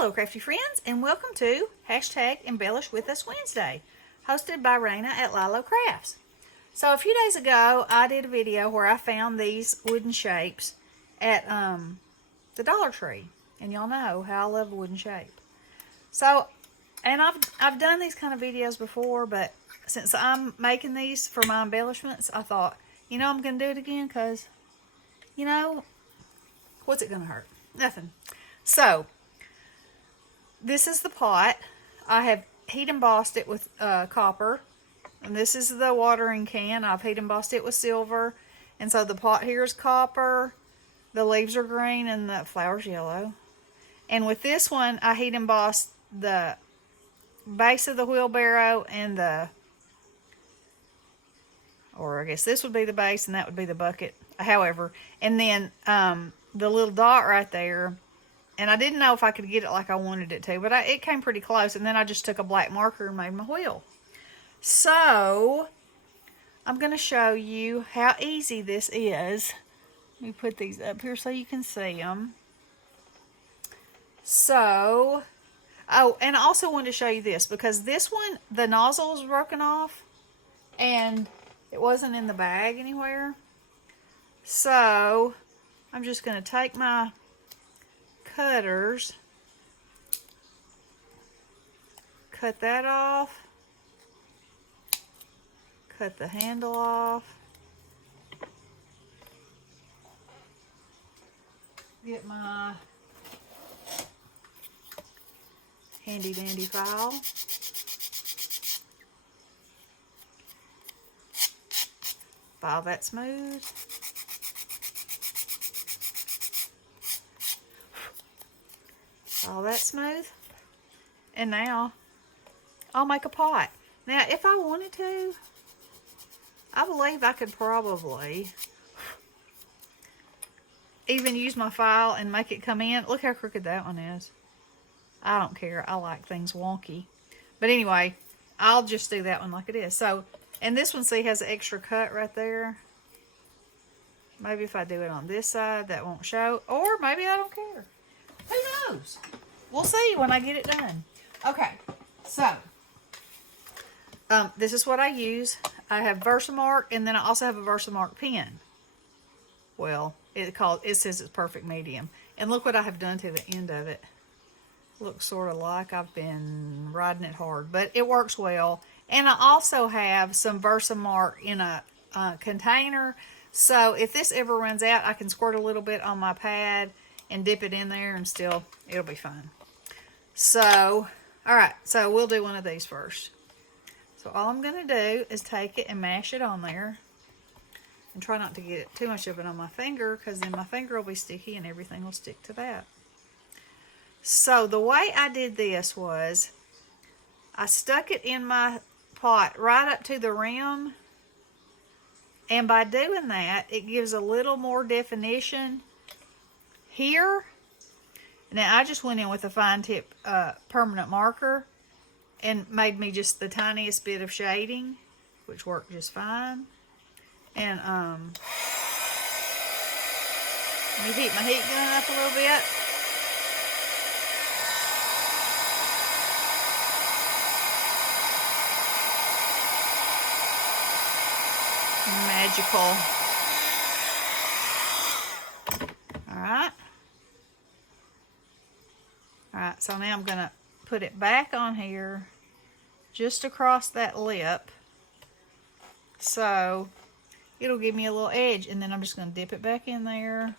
Hello crafty friends, and welcome to hashtag Embellish With Us Wednesday, hosted by Rana at Lilo Crafts. So a few days ago I did a video where I found these wooden shapes at the Dollar Tree, and y'all know how I love a wooden shape. So, and I've done these kind of videos before, but since I'm making these for my embellishments, I thought, I'm going to do it again because, what's it going to hurt? Nothing. So, this is the pot. I have heat embossed it with copper. And this is the watering can. I've heat embossed it with silver. And so the pot here is copper. The leaves are green and the flower's yellow. And with this one, I heat embossed the base of the wheelbarrow and or I guess this would be the base and that would be the bucket. However, and then the little dot right there. And I didn't know if I could get it like I wanted it to, but it came pretty close. And then I just took a black marker and made my wheel. So, I'm going to show you how easy this is. Let me put these up here so you can see them. So, oh, and I also wanted to show you this, because this one, the nozzle was broken off, and it wasn't in the bag anywhere. So, I'm just going to take my cutters, cut that off, cut the handle off, get my handy dandy file, file that smooth. All that smooth. And now I'll make a pot. Now if I wanted to, I believe I could probably even use my file and make it come in. Look how crooked that one is. I don't care. I like things wonky. But anyway, I'll just do that one like it is. So, and this one, see, has an extra cut right there. Maybe if I do it on this side, that won't show. Or maybe I don't care. Who knows? We'll see when I get it done. Okay, so this is what I use. I have Versamark, and then I also have a Versamark pen. Well, it says it's perfect medium. And look what I have done to the end of it. Looks sort of like I've been riding it hard, but it works well. And I also have some Versamark in a container. So if this ever runs out, I can squirt a little bit on my pad and dip it in there, and still, it'll be fine. So, alright, so we'll do one of these first. So all I'm going to do is take it and mash it on there. And try not to get too much of it on my finger, because then my finger will be sticky and everything will stick to that. So the way I did this was, I stuck it in my pot right up to the rim. And by doing that, it gives a little more definition here. Now I just went in with a fine tip permanent marker and made me just the tiniest bit of shading, which worked just fine. And let me heat my heat gun up a little bit. Magical. Alright, so now I'm going to put it back on here, just across that lip, so it'll give me a little edge, and then I'm just going to dip it back in there,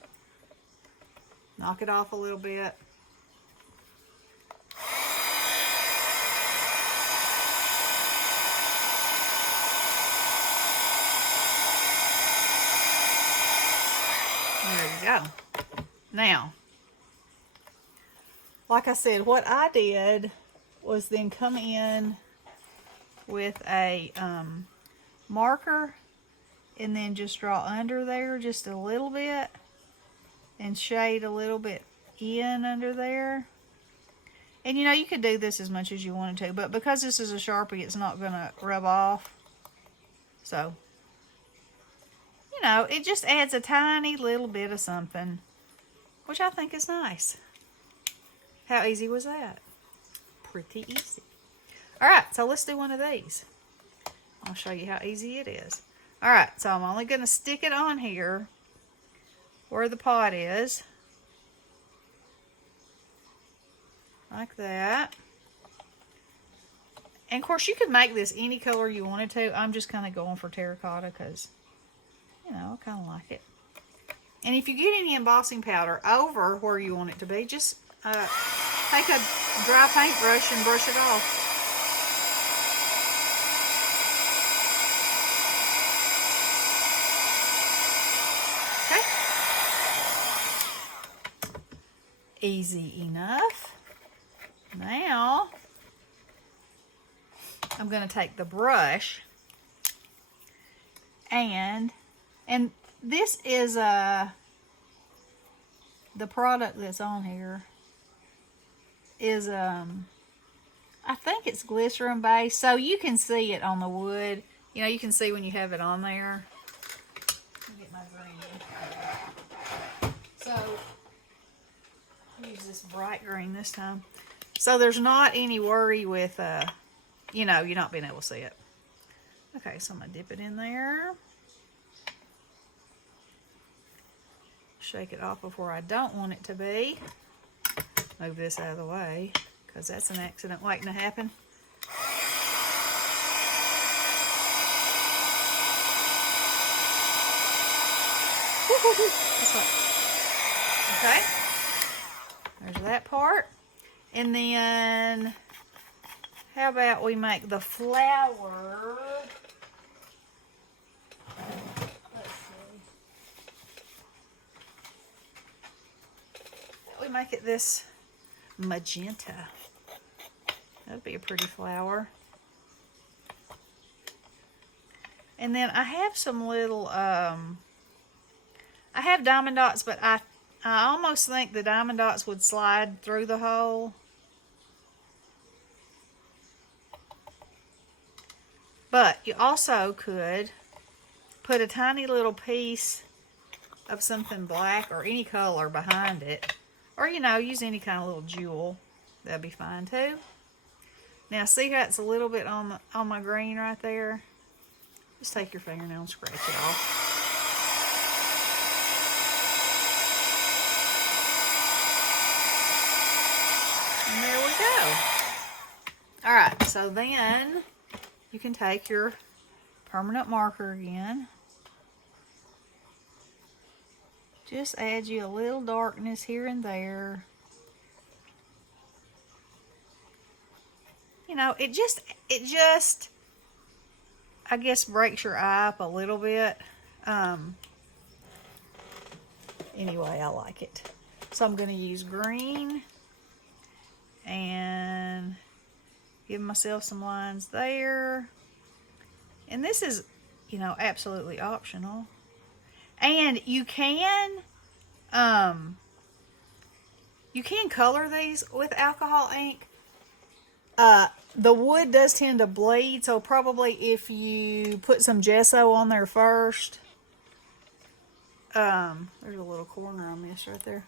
knock it off a little bit. There you go. Now, like I said, what I did was then come in with a marker and then just draw under there just a little bit and shade a little bit in under there. And you could do this as much as you wanted to, but because this is a Sharpie, it's not going to rub off. So, it just adds a tiny little bit of something, which I think is nice. How easy was that? Pretty easy. Alright, so let's do one of these. I'll show you how easy it is. Alright, so I'm only going to stick it on here where the pot is. Like that. And of course you could make this any color you wanted to. I'm just kind of going for terracotta because, you know, I kind of like it. And if you get any embossing powder over where you want it to be, just take a dry paintbrush and brush it off. Okay. Easy enough. Now, I'm going to take the brush and this is the product that's on here is I think it's glycerin based, so you can see it on the wood. You know, you can see when you have it on there. Let me get my green. So I'll use this bright green this time. So there's not any worry with you know, you're not being able to see it. Okay, so I'm gonna dip it in there. Shake it off before I don't want it to be. Move this out of the way because that's an accident waiting to happen. Okay, there's that part. And then how about we make the flower? We make it this magenta. That'd be a pretty flower. And then I have some little I have diamond dots, but I almost think the diamond dots would slide through the hole. But you also could put a tiny little piece of something black or any color behind it. Or, you know, use any kind of little jewel. That'd be fine too. Now, see how it's a little bit on my green right there? Just take your fingernail and scratch it off. And there we go. Alright, so then you can take your permanent marker again. Just add you a little darkness here and there. You know, it just, I guess, breaks your eye up a little bit. Anyway, I like it. So I'm going to use green and give myself some lines there. And this is, you know, absolutely optional. And you can color these with alcohol ink. The wood does tend to bleed, so probably if you put some gesso on there first, there's a little corner I missed right there.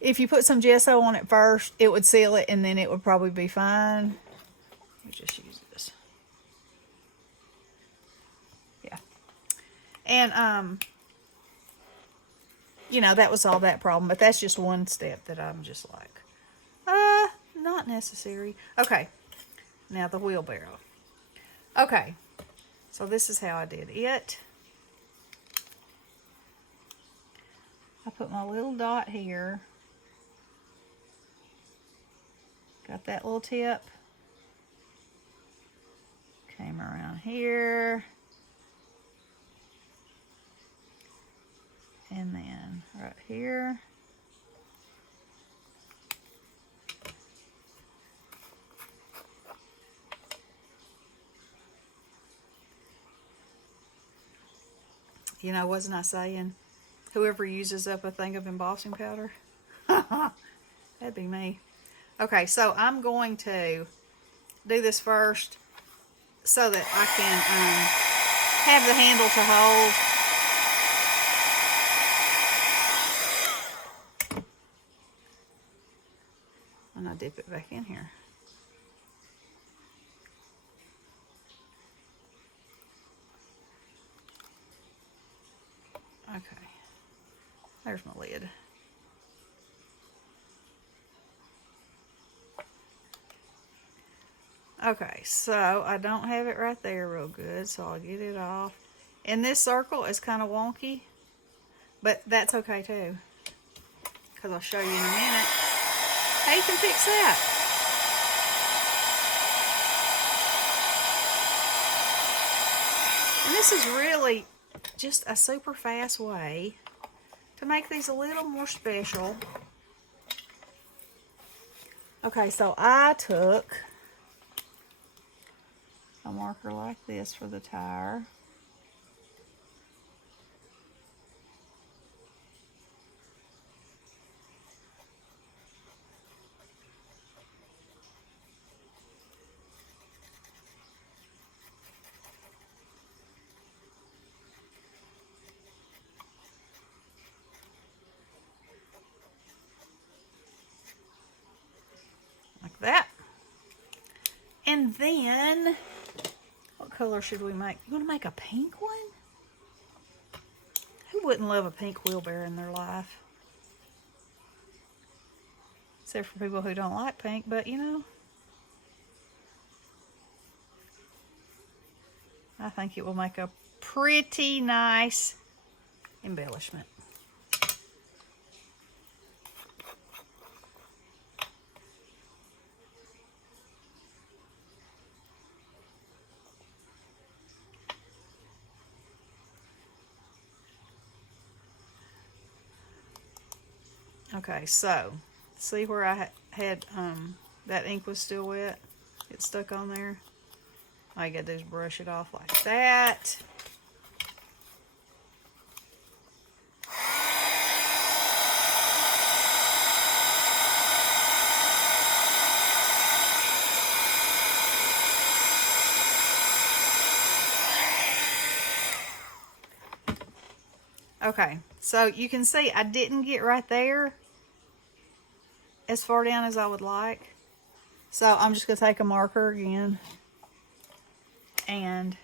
If you put some gesso on it first, it would seal it, and then it would probably be fine. Let me just use this. Yeah. And, you know, that was all that problem, but that's just one step that I'm just like, not necessary. Okay, now the wheelbarrow. Okay, so this is how I did it. I put my little dot here. Got that little tip. Came around here. And then right here. You know, wasn't I saying, whoever uses up a thing of embossing powder? That'd be me. Okay, so I'm going to do this first so that I can have the handle to hold. when I dip it back in here. Okay, there's my lid. Okay, so I don't have it right there real good, so I'll get it off. And this circle is kind of wonky, but that's okay too, because I'll show you in a minute how you can fix that. And this is really just a super fast way to make these a little more special. Okay, so I took a marker like this for the tire. Like that. And then, what color should we make? You want to make a pink one? Who wouldn't love a pink wheelbarrow in their life? Except for people who don't like pink, but you know, I think it will make a pretty nice embellishment. Okay, so see where I had that ink was still wet? It stuck on there. All you gotta do is brush it off like that. Okay, so you can see I didn't get right there as far down as I would like. So I'm just going to take a marker again, and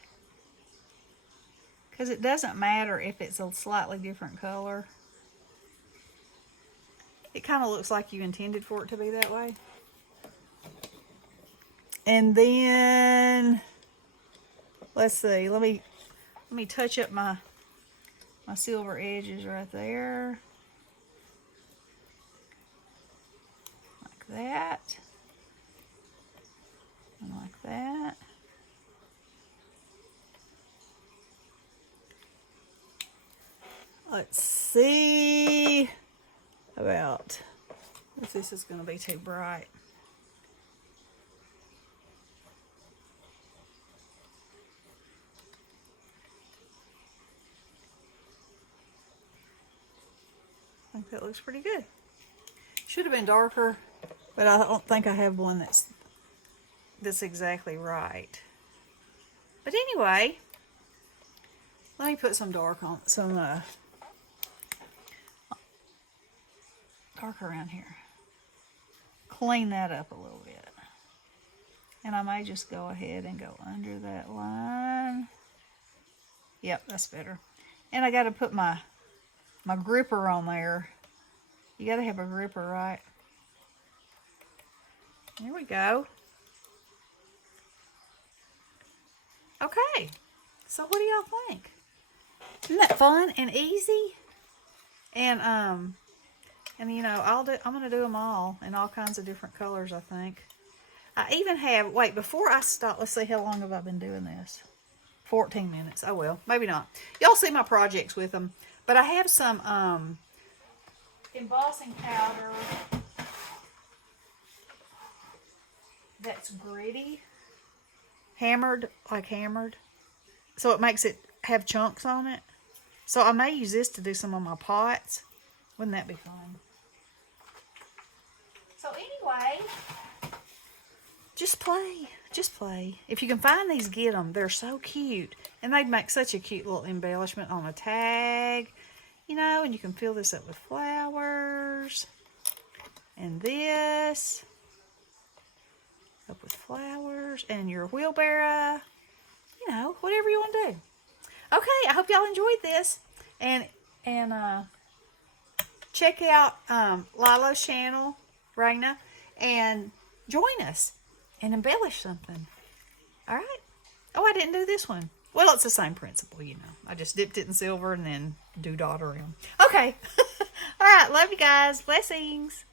because it doesn't matter if it's a slightly different color, it kind of looks like you intended for it to be that way. And then let's see, let me touch up my silver edges right there, like that, and like that. Let's see about if this is going to be too bright. I think that looks pretty good. Should have been darker, but I don't think I have one that's exactly right. But anyway, let me put some dark on, some dark around here. Clean that up a little bit. And I may just go ahead and go under that line. Yep, that's better. And I got to put my gripper on there. You got to have a gripper, right? There we go. Okay. So what do y'all think? Isn't that fun and easy? And you know, I'm going to do them all in all kinds of different colors, I think. I even have, wait, before I stop, let's see, how long have I been doing this? 14 minutes. Oh, well, maybe not. Y'all see my projects with them. But I have some embossing powder that's gritty, hammered, like hammered. So it makes it have chunks on it. So I may use this to do some of my pots. Wouldn't that be fun? So anyway, just play. Just play. If you can find these, get them. They're so cute. And they'd make such a cute little embellishment on a tag. You know, and you can fill this up with flowers. And this. chairs and your wheelbarrow. You know, whatever you want to do. Okay, I hope y'all enjoyed this. And check out Lila's channel, Rana, and join us and embellish something. All right? Oh, I didn't do this one. Well, it's the same principle, you know. I just dipped it in silver and then doodad around. Okay. All right, love you guys. Blessings.